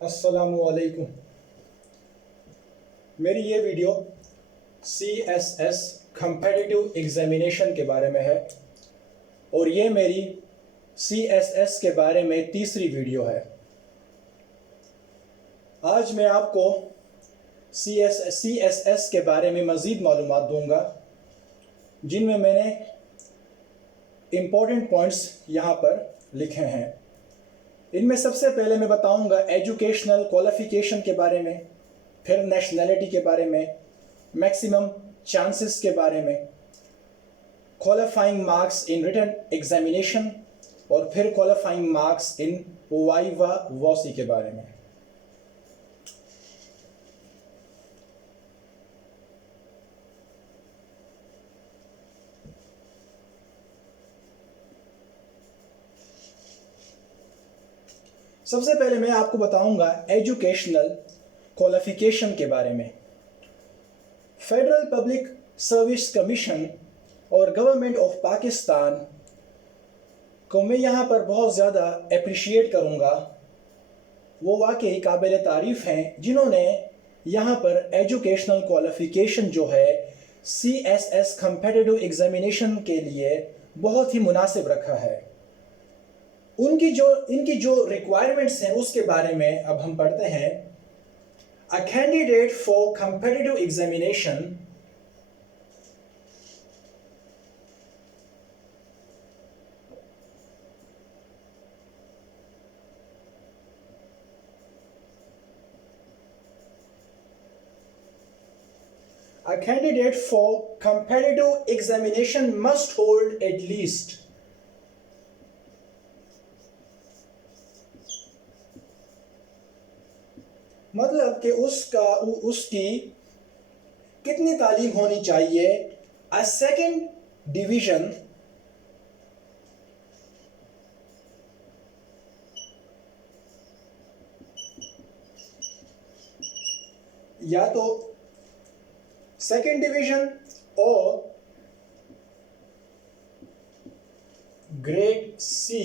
अस्सलामुअलैकुम। मेरी ये वीडियो CSS कम्पेटिटिव एग्जामिनेशन के बारे में है और ये मेरी CSS के बारे में तीसरी वीडियो है। आज मैं आपको CSS के बारे में मज़ीद मालूमात दूंगा, जिनमें मैंने इम्पोर्टेंट पॉइंट्स यहाँ पर लिखे हैं। इनमें सबसे पहले मैं बताऊंगा एजुकेशनल क्वालिफिकेशन के बारे में, फिर नेशनैलिटी के बारे में, मैक्सिमम चांसेस के बारे में, qualifying marks in written examination और फिर qualifying marks in viva voce के बारे में। सबसे पहले मैं आपको बताऊंगा एजुकेशनल क्वालिफिकेशन के बारे में। फेडरल पब्लिक सर्विस कमीशन और गवर्नमेंट ऑफ पाकिस्तान को मैं यहाँ पर बहुत ज़्यादा अप्रिशिएट करूँगा। वो वाकई काबिल तारीफ़ हैं जिन्होंने यहाँ पर एजुकेशनल क्वालिफिकेशन जो है CSS कम्पेटिटिव एग्जामिनेशन के लिए बहुत ही मुनासिब रखा है। इनकी जो रिक्वायरमेंट्स हैं उसके बारे में अब हम पढ़ते हैं। अ candidate for competitive examination must hold at least मतलब कि उसकी कितनी तालीम होनी चाहिए। अ सेकेंड डिवीजन या तो सेकेंड डिवीजन और grade C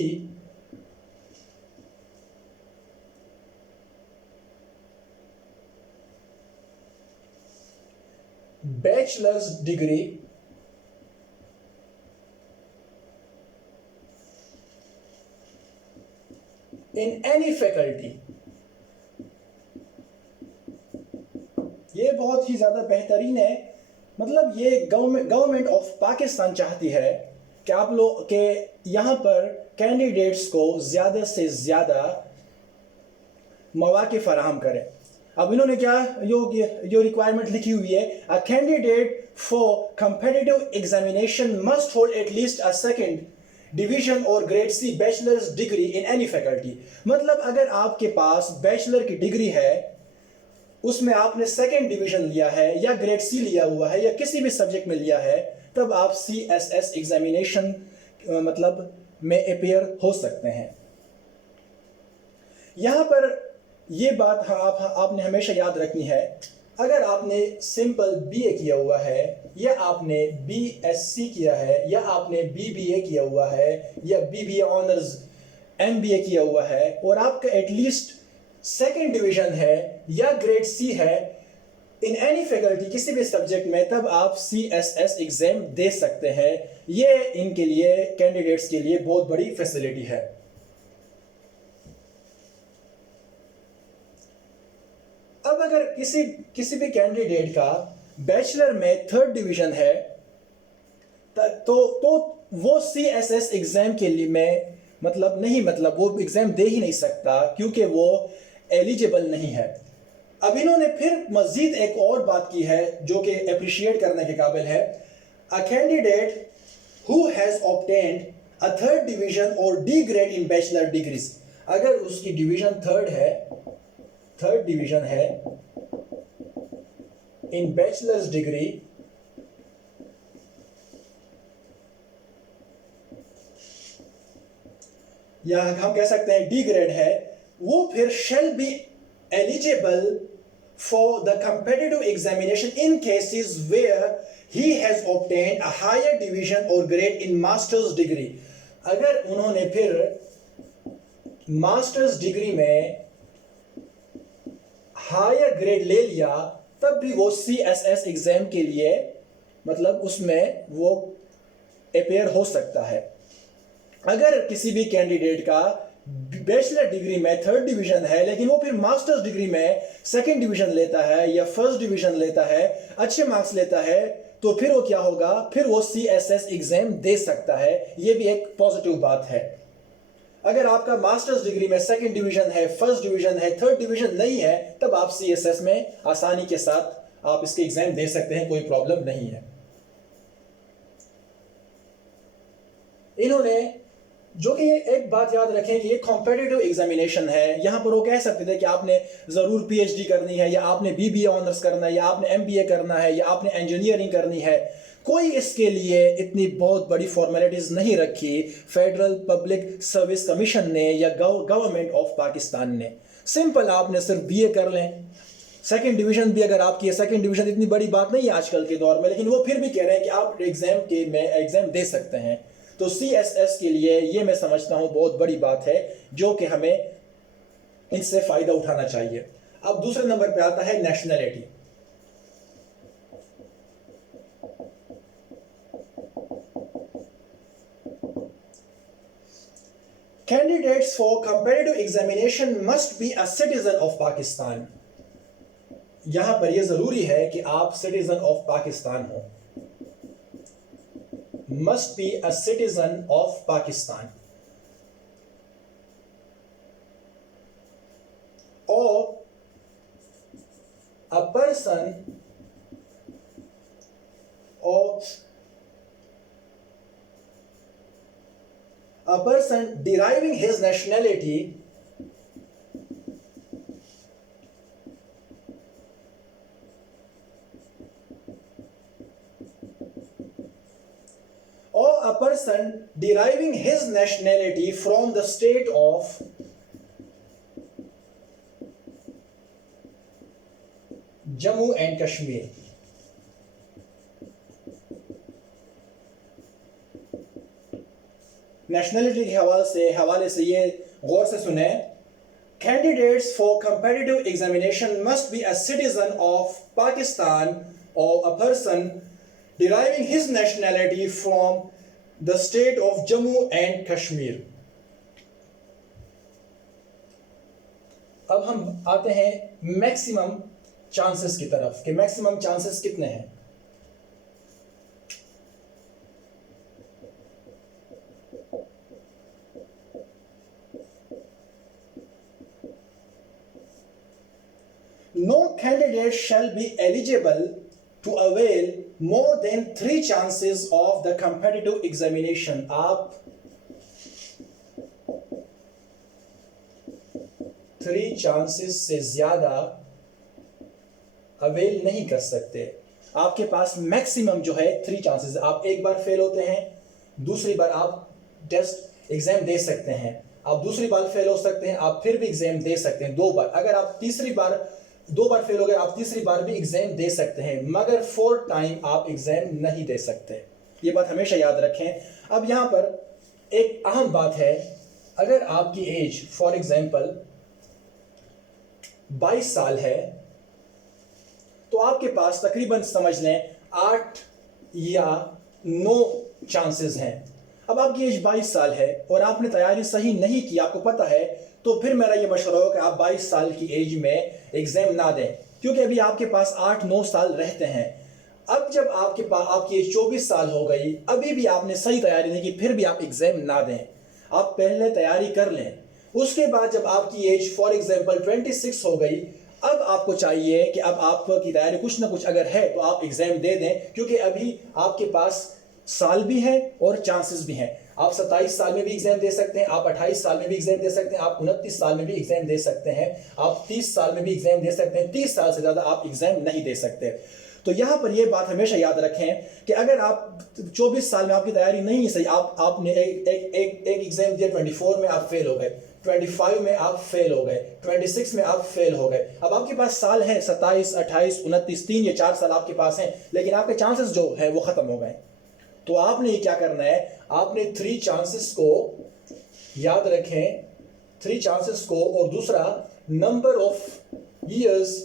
bachelors degree in any faculty. ये बहुत ही ज़्यादा बेहतरीन है। मतलब ये गवर्नमेंट ऑफ पाकिस्तान चाहती है कि आप लोग के यहाँ पर कैंडिडेट्स को ज़्यादा से ज़्यादा मौके फराहम करें। अब इन्होंने क्या जो रिक्वायरमेंट लिखी हुई है, a candidate for competitive examination must hold at least a second division और grade C bachelors degree in any faculty. मतलब अगर आपके पास बैचलर की डिग्री है, उसमें आपने सेकेंड डिवीजन लिया है या ग्रेड C लिया हुआ है या किसी भी सब्जेक्ट में लिया है, तब आप CSS एग्जामिनेशन मतलब में अपेयर हो सकते हैं। यहाँ पर ये बात आपने हमेशा याद रखनी है। अगर आपने सिंपल BA किया हुआ है या आपने BSc किया है या आपने BBA किया हुआ है या BBA ऑनर्स MBA किया हुआ है और आपका एटलीस्ट सेकेंड डिवीजन है या ग्रेड C है इन एनी फैकल्टी किसी भी सब्जेक्ट में, तब आप CSS एग्जाम दे सकते हैं। ये इनके लिए कैंडिडेट्स के लिए बहुत बड़ी फैसिलिटी है। अब अगर किसी भी कैंडिडेट का बैचलर में थर्ड डिवीजन है तो वो CSS एग्जाम के लिए वो एग्जाम दे ही नहीं सकता, क्योंकि वो एलिजिबल नहीं है। अब इन्होंने फिर मजीद एक और बात की है जो कि अप्रिशिएट करने के काबिल है। A candidate who has obtained a third division और D ग्रेड इन बैचलर डिग्रीज। अगर उसकी डिवीजन थर्ड डिवीजन है इन बैचलर्स डिग्री या हम कह सकते हैं D ग्रेड है, वो फिर shall be eligible for the competitive examination in cases where he has obtained a higher division or grade in master's degree। अगर उन्होंने फिर मास्टर्स डिग्री में हायर ग्रेड ले लिया तब भी वो CSS एग्जाम के लिए मतलब उसमें वो अपेयर हो सकता है। अगर किसी भी कैंडिडेट का बैचलर डिग्री में 3rd डिवीजन है लेकिन वो फिर मास्टर्स डिग्री में 2nd डिवीजन लेता है या 1st डिवीजन लेता है, अच्छे मार्क्स लेता है, तो फिर वो क्या होगा, फिर वो CSS एग्जाम दे सकता है। ये भी एक पॉजिटिव बात है। अगर आपका मास्टर्स डिग्री में 2nd डिवीजन है, 1st डिवीजन है, 3rd डिवीजन नहीं है, तब आप CSS में आसानी के साथ आप इसके एग्जाम दे सकते हैं, कोई प्रॉब्लम नहीं है। इन्होंने जो कि एक बात याद रखें कि ये कॉम्पिटिटिव एग्जामिनेशन है। यहां पर वो कह सकते थे कि आपने जरूर PhD करनी है या आपने BBA ऑनर्स करना है या आपने MBA करना है या आपने इंजीनियरिंग करनी है। कोई इसके लिए इतनी बहुत बड़ी फॉर्मेलिटीज नहीं रखी फेडरल पब्लिक सर्विस कमीशन ने या गवर्नमेंट ऑफ पाकिस्तान ने। सिंपल आपने सिर्फ BA कर लें, 2nd डिवीजन भी अगर आपकी है, 2nd डिवीजन इतनी बड़ी बात नहीं है आजकल के दौर में, लेकिन वो फिर भी कह रहे हैं कि आप एग्जाम दे सकते हैं। तो CSS के लिए ये मैं समझता हूं बहुत बड़ी बात है जो कि हमें इनसे फायदा उठाना चाहिए। अब दूसरे नंबर पे आता है nationality. Candidates for comparative examination must be a citizen of Pakistan. यहां पर यह जरूरी है कि आप सिटीजन ऑफ पाकिस्तान हो। must be a citizen of Pakistan or a person deriving his nationality a person deriving his nationality from the state of Jammu and Kashmir। Nationality के हवाले से ये गौर से सुने। Candidates for comparative examination must be a citizen of Pakistan or a person deriving his nationality from the state of Jammu and Kashmir। अब हम आते हैं मैक्सिमम चांसेस की तरफ कि मैक्सिमम चांसेस कितने हैं। No candidate shall be eligible to avail more than 3 chances of the competitive examination। आप 3 चांसेस से ज्यादा अवेल नहीं कर सकते। आपके पास मैक्सिमम जो है 3 चांसेस। आप एक बार फेल होते हैं, दूसरी बार आप टेस्ट एग्जाम दे सकते हैं, आप दूसरी बार फेल हो सकते हैं, आप फिर भी एग्जाम दे सकते हैं 2 बार। अगर आप 2 बार फेल हो गए, आप तीसरी बार भी एग्जाम दे सकते हैं, मगर 4 टाइम आप एग्जाम नहीं दे सकते। ये बात हमेशा याद रखें। अब यहां पर एक अहम बात है, अगर आपकी एज फॉर एग्जांपल 22 साल है तो आपके पास तकरीबन समझ लें 8 या 9 चांसेस हैं। अब आपकी एज 22 साल है और आपने तैयारी सही नहीं की, आपको पता है, तो फिर मेरा ये मशवरा होगा कि आप 22 साल की एज में एग्जाम ना दें, क्योंकि अभी आपके पास 8-9 साल रहते हैं। अब जब आपकी एज 24 साल हो गई, अभी भी आपने सही तैयारी नहीं की, फिर भी आप एग्जाम ना दें। आप पहले तैयारी कर लें, उसके बाद जब आपकी एज फॉर एग्जांपल 26 हो गई, अब आपको चाहिए कि अब आपकी तैयारी कुछ ना कुछ अगर है तो आप एग्जाम दे दें, क्योंकि अभी आपके पास साल भी है और चांसेस भी हैं। आप 27 साल में भी एग्जाम दे सकते हैं, आप 28 साल में भी एग्जाम दे सकते हैं, आप 29 साल में भी एग्जाम दे सकते हैं, आप 30 साल में भी एग्जाम दे सकते हैं, 30 साल से ज़्यादा आप एग्जाम नहीं दे सकते। तो यहाँ पर ये बात हमेशा याद रखें कि अगर आप 24 साल में आपकी तैयारी नहीं सही, आपने एक एग्जाम दिया, 24 में आप फेल हो गए, 25 में आप फेल हो गए, 26 में आप फेल हो गए, अब आपके पास साल हैं 27, 28, 29, 3 या 4 साल आपके पास हैं, लेकिन आपके चांसेस जो है वो खत्म हो गए। तो आपने ये क्या करना है, आपने 3 चांसेस को याद रखें, 3 चांसेस को, और दूसरा नंबर ऑफ ईयर्स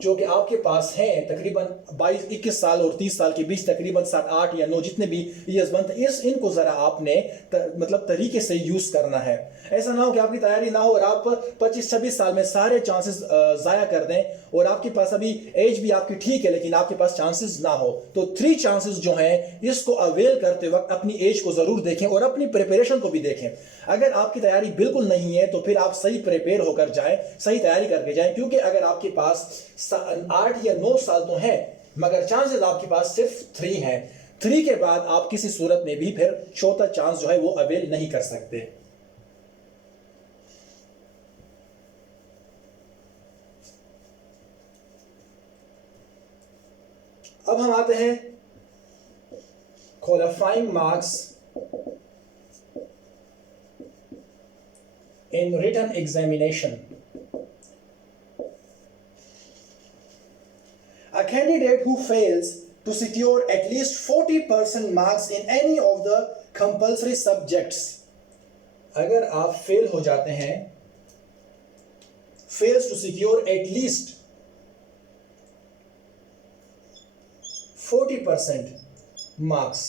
जो कि आपके पास हैं, तकरीबन 22-21 साल और 30 साल के बीच तकरीबन 7, 8 या 9 जितने भी ईयर्स बनते हैं, इनको ज़रा आपने मतलब तरीके से यूज़ करना है। ऐसा ना हो कि आपकी तैयारी ना हो और आप 25-26 साल में सारे चांसेस ज़ाया कर दें और आपके पास अभी एज भी आपकी ठीक है लेकिन आपके पास चांसेस ना हो। तो 3 चांसेस जो हैं इसको अवेल करते वक्त अपनी एज को ज़रूर देखें और अपनी प्रिपरेशन को भी देखें। अगर आपकी तैयारी बिल्कुल नहीं है तो फिर आप सही प्रिपेयर होकर जाएं, सही तैयारी करके जाएं, क्योंकि अगर आपके पास 8 या 9 साल तो हैं मगर चांसेस आपके पास सिर्फ 3 हैं। 3 के बाद आप किसी सूरत में भी फिर चौथा चांस जो है वो अवेल नहीं कर सकते। अब हम आते हैं qualifying marks in written examination. A candidate who fails to secure at least 40% marks in any of the compulsory subjects, अगर आप फेल हो जाते हैं, fails to secure at least 40% marks,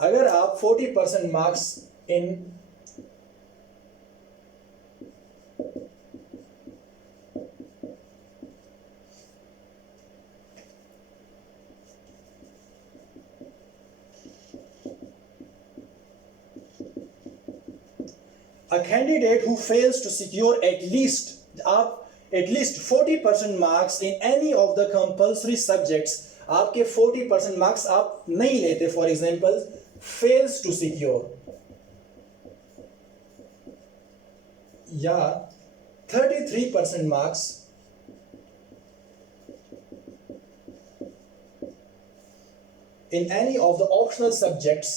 अगर आप 40% marks in a candidate who fails to secure at least 40% marks in any of the compulsory subjects, आपके 40% marks आप नहीं लेते, for example fails to secure या 33% marks in any of the optional subjects,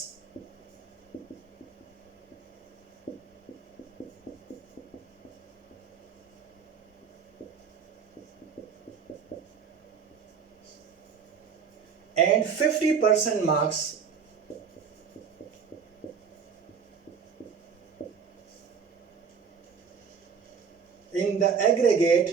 and 50% marks in the aggregate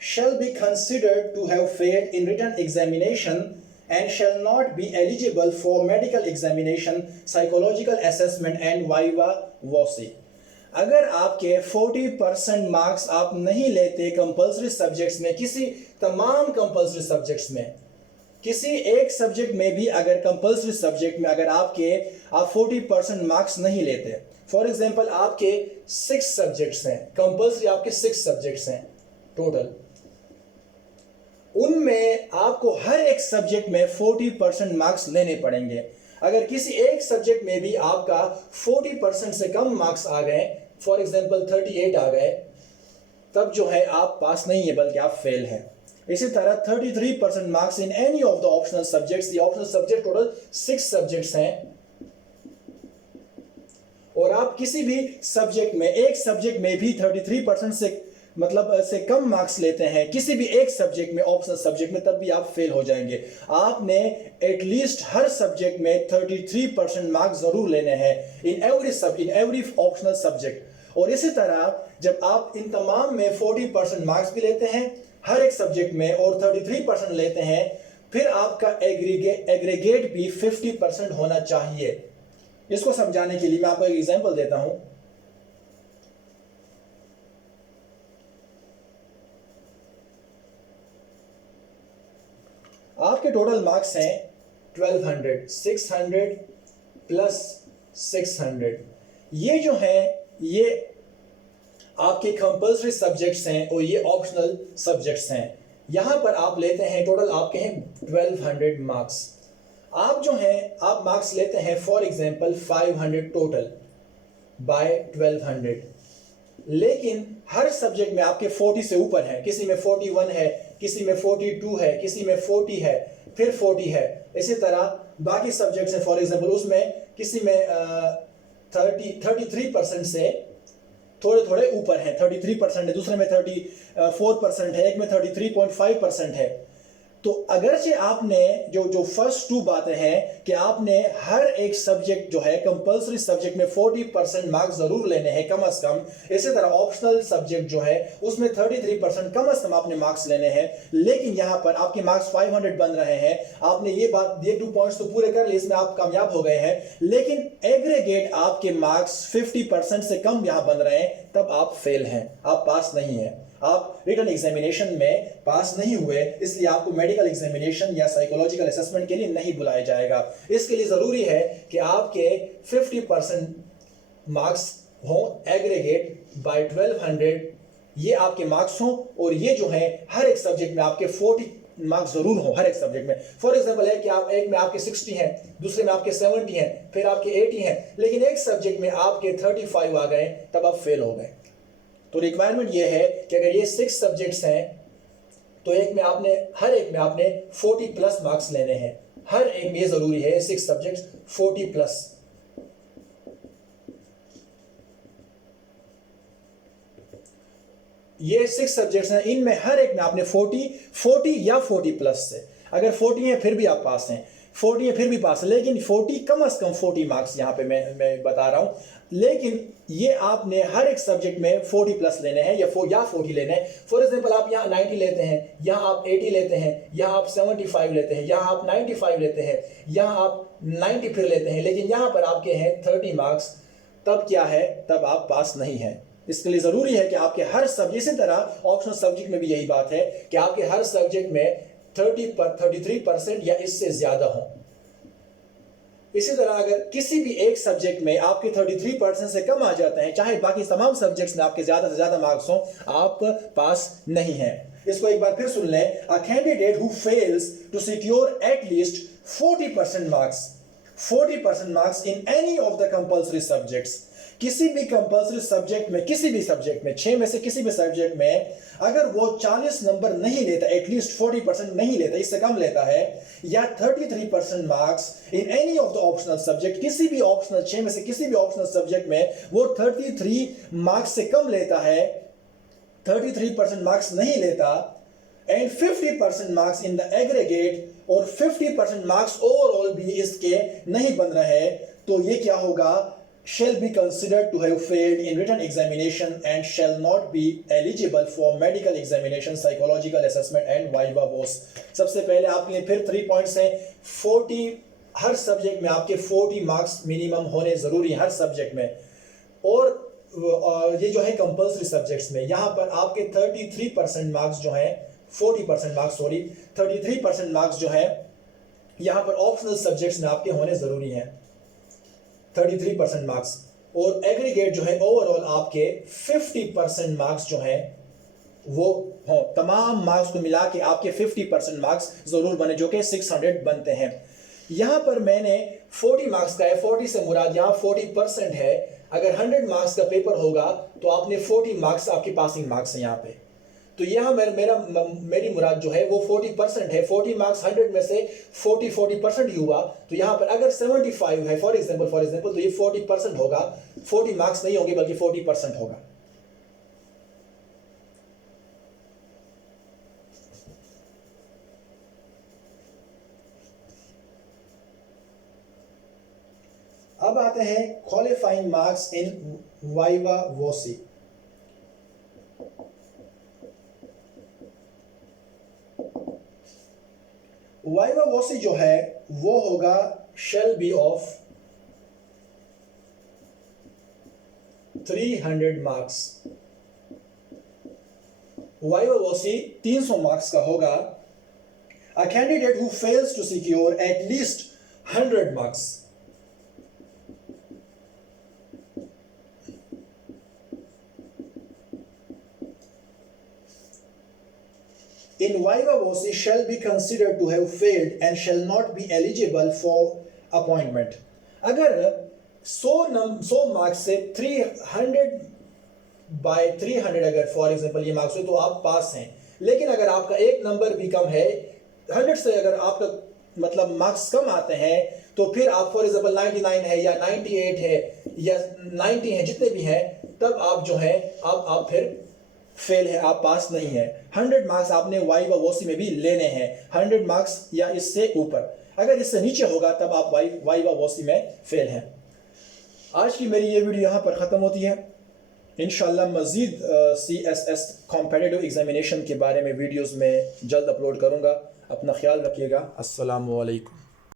shall be considered to have failed in written examination and shall not be eligible for medical examination, psychological assessment and viva voce। अगर आपके 40% marks आप नहीं लेते compulsory subjects में, किसी तमाम compulsory subjects में, किसी एक सब्जेक्ट में भी अगर कंपल्सरी सब्जेक्ट में अगर आप 40% मार्क्स नहीं लेते, फॉर एग्जांपल आपके 6 सब्जेक्ट्स हैं कंपल्सरी, आपके 6 सब्जेक्ट्स हैं टोटल, उनमें आपको हर एक सब्जेक्ट में 40% मार्क्स लेने पड़ेंगे। अगर किसी एक सब्जेक्ट में भी आपका 40% से कम मार्क्स आ गए, फॉर एग्जांपल 38 आ गए, तब जो है आप पास नहीं है बल्कि आप फेल हैं। इसी तरह 33% marks in any of the optional subjects, ये ऑप्शनल सब्जेक्ट टोटल 6 सब्जेक्ट्स हैं, और आप किसी भी सब्जेक्ट में, एक सब्जेक्ट में भी 33% से मतलब से कम मार्क्स लेते हैं किसी भी एक सब्जेक्ट में, ऑप्शनल सब्जेक्ट में, तब भी आप फेल हो जाएंगे। आपने एटलीस्ट हर सब्जेक्ट में 33% मार्क्स जरूर लेने हैं इन एवरी ऑप्शनल सब्जेक्ट। और इसी तरह जब आप इन तमाम में 40% मार्क्स भी लेते हैं हर एक सब्जेक्ट में और 33% लेते हैं, फिर आपका एग्रीगेट भी 50% होना चाहिए। इसको समझाने के लिए मैं आपको एक एग्जांपल देता हूं। आपके टोटल मार्क्स हैं 1200, 600 प्लस 600। ये जो है ये आपके कंपल्सरी सब्जेक्ट्स हैं और ये ऑप्शनल सब्जेक्ट्स हैं। यहां पर आप लेते हैं टोटल आपके हैं 1200 मार्क्स। आप जो हैं आप मार्क्स लेते हैं फॉर एग्जांपल 500 टोटल बाय 1200, लेकिन हर सब्जेक्ट में आपके 40 से ऊपर है, किसी में 41 है, किसी में 42 है, किसी में 40 है, फिर 40 है। इसी तरह बाकी सब्जेक्ट्स हैं, फॉर एग्जांपल उसमें किसी में 33% से थोड़े थोड़े ऊपर है, 33% है, दूसरे में 34% है, एक में 33.5% है। तो अगरचे आपने जो जो फर्स्ट टू बातें हैं कि आपने हर एक सब्जेक्ट जो है कंपल्सरी सब्जेक्ट में 40% मार्क्स जरूर लेने हैं कम से कम, इसी तरह ऑप्शनल सब्जेक्ट जो है उसमें 33% कम से कम आपने मार्क्स लेने हैं, लेकिन यहां पर आपके मार्क्स 500 बन रहे हैं। आपने ये 2 पॉइंट्स तो पूरे कर लिए, इसमें आप कामयाब हो गए हैं, लेकिन एग्रीगेट आपके मार्क्स 50% से कम यहां बन रहे हैं, तब आप फेल हैं, आप पास नहीं हैं, आप रिटन एग्जामिनेशन में पास नहीं हुए, इसलिए आपको मेडिकल एग्जामिनेशन या साइकोलॉजिकल असेसमेंट के लिए नहीं बुलाया जाएगा। इसके लिए जरूरी है कि आपके 50% मार्क्स हो एग्रीगेट बाय 1200, ये आपके मार्क्स हों, और ये जो है हर एक सब्जेक्ट में आपके 40 मार्क्स जरूर हो हर एक सब्जेक्ट में। फॉर एग्जांपल है कि आप एक में आपके 60 हैं, दूसरे में आपके 70 हैं, फिर आपके 80 हैं, लेकिन एक सब्जेक्ट में आपके 35 आ गए, तब आप फेल हो गए। तो रिक्वायरमेंट ये है कि अगर ये 6 सब्जेक्ट्स हैं तो हर एक में आपने 40 प्लस मार्क्स लेने हैं, हर एक में ये जरूरी है 6 सब्जेक्ट्स 40 प्लस। ये 6 सब्जेक्ट्स हैं, इनमें हर एक में आपने 40 या 40 प्लस से, अगर 40 है फिर भी आप पास हैं, 40 है फिर भी पास है, लेकिन 40 कम से कम 40 मार्क्स यहाँ पे मैं बता रहा हूँ, लेकिन ये आपने हर एक सब्जेक्ट में 40 प्लस लेने हैं या 40 लेने हैं। फॉर एग्जांपल आप यहाँ 90 लेते हैं, यहाँ आप 80 लेते हैं, यहाँ आप 75 लेते हैं, यहाँ आप 95 लेते हैं, यहाँ आप 90 फिर लेते हैं, लेकिन यहाँ पर आपके हैं 30 मार्क्स, तब क्या है, तब आप पास नहीं हैं। इसके लिए जरूरी है कि आपके हर सब्जेक्ट, इसी तरह ऑप्शनल सब्जेक्ट में भी यही बात है कि आपके हर सब्जेक्ट में 33% या इससे ज्यादा हो। इसी तरह अगर किसी भी एक सब्जेक्ट में आपके 33% से कम आ जाते हैं, चाहे बाकी तमाम सब्जेक्ट्स में आपके ज्यादा से ज्यादा मार्क्स हो, आप पास नहीं हैं। इसको एक बार फिर सुन लें। A candidate who fails to secure at least 40% marks in any of the compulsory subjects, किसी भी कंपल्सरी सब्जेक्ट में, किसी भी सब्जेक्ट में, 6 में से किसी भी सब्जेक्ट में अगर वो 40 नंबर नहीं लेता, एटलीस्ट 40% नहीं लेता, इससे कम लेता है, या 33% marks in any of the optional subject, किसी भी ऑप्शनल 6 में से किसी भी ऑप्शनल सब्जेक्ट में वो 33 मार्क्स से कम लेता है, 33% मार्क्स नहीं लेता, and 50% marks in the aggregate, और 50% मार्क्स ओवरऑल भी इसके नहीं बन रहे, तो ये क्या होगा, shall be considered to have failed in written examination and shall not be eligible for medical examination, psychological assessment and viva voce। सबसे पहले आपके लिए फिर 3 पॉइंट्स हैं। 40 हर सब्जेक्ट में आपके 40 मार्क्स मिनिमम होने जरूरी है हर सब्जेक्ट में, और ये जो है कंपल्सरी सब्जेक्ट्स में, यहाँ पर आपके 33% मार्क्स जो हैं, 40% मार्क्स 33% मार्क्स जो है यहाँ पर ऑप्शनल सब्जेक्ट्स में आपके होने जरूरी हैं, 33% मार्क्स, और एग्रीगेट जो है ओवरऑल आपके 50% मार्क्स जो है वो हो, तमाम मार्क्स को मिला के आपके 50% मार्क्स जरूर बने, जो कि 600 बनते हैं। यहां पर मैंने 40 मार्क्स का है, 40 से मुराद यहां 40% है। अगर 100 मार्क्स का पेपर होगा तो आपने 40 मार्क्स आपके पासिंग मार्क्स है यहाँ पे, तो यहाँ मेरी मुराद जो है वो 40% है। 40 मार्क्स 100 में से 40% ही हुआ, तो यहाँ पर अगर 75 है फॉर एग्जांपल तो ये 40% होगा, 40 मार्क्स नहीं होंगे बल्कि 40% होगा। अब आते हैं qualifying marks in viva voce. Viva voce जो है वो होगा shall be of 300 marks. Viva voce 300 marks का होगा। A candidate who fails to secure at least 100 marks in viva voce shall be considered to have failed and shall not be eligible for appointment। अगर 100 marks से 300/300 अगर for example ये marks हो तो आप पास हैं, लेकिन अगर आपका एक नंबर भी कम है, 100 से अगर आपका मतलब मार्क्स कम आते हैं, तो फिर आप फॉर एग्जांपल 99 है या 98 है या 90 है, जितने भी हैं, तब आप जो है आप फिर फेल है, आप पास नहीं है। 100 मार्क्स आपने वाई व वोसी में भी लेने हैं, 100 मार्क्स या इससे ऊपर। अगर इससे नीचे होगा तब आप वाई व वोसी में फेल हैं। आज की मेरी ये वीडियो यहाँ पर ख़त्म होती है। इंशाल्लाह मज़ीद CSS कॉम्पिटिटिव एग्जामिनेशन के बारे में वीडियोस में जल्द अपलोड करूँगा। अपना ख्याल रखिएगा। अस्सलामु अलैकुम।